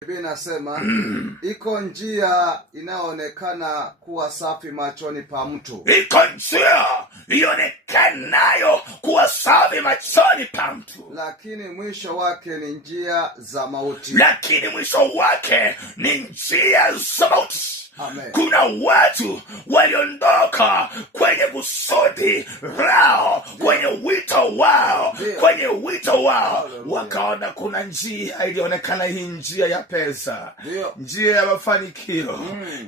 Biblia inasema iko njia inayoonekana kuwa safi machoni pa mtu. Iko njia ionekanayo kuwa safi machoni pa mtu, lakini mwisho wake ni njia za mauti. Lakini mwisho wake ni njia za mauti. Amen. Kuna watu waliondoka kwenye kusudi lao, kwenye wito wao, kwenye wito wao, wakaona kuna njia ilionekana, hii njia ya pesa, njia ya mafanikio,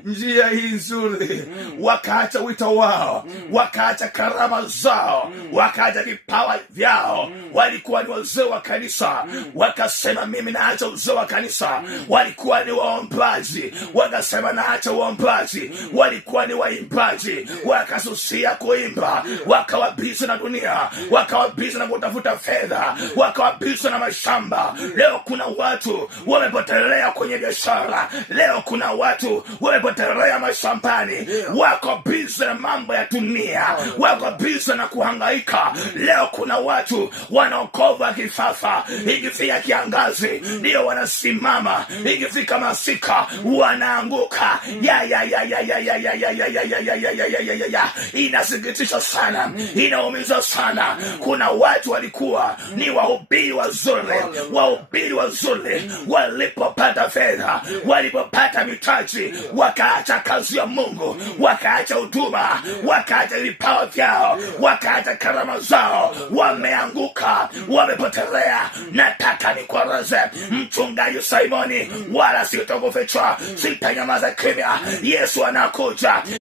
njia hii nzuri. Wakaacha wito wao, wakaacha karama zao, wakaacha vipawa vyao. Walikuwa ni wazee wa kanisa, wakasema mimi naacha uzee wa kanisa. Walikuwa ni waombaji, wakasema naacha uombaji. Walikuwa ni waimbaji, wakasusia kuimba, wakawa busy na dunia, wakawa busy na kutafuta fedha, wakawa busy na mashamba. Leo kuna watu wamepotelea kwenye biashara, leo kuna watu wamepotelea mashambani, wako busy na mambo ya dunia, wako busy na kuhangaika. Leo kuna watu wanaokova kifafa, ikifika kiangazi ndio wanasimama, ikifika masika wanaanguka. Inasikitisha sana, inaumiza sana. Kuna watu walikuwa ni wahubiri wazuri, walipopata fedha, walipopata mitaji, wakaacha kazi ya Mungu, wakaacha huduma, wakaacha vipawa vyao, wakaacha karama zao, wameanguka, wamepotelea. Nataka nikueleze mchungaji Simoni, wala sitakuficha, sitanyamaza kimya. Yesu anakuja.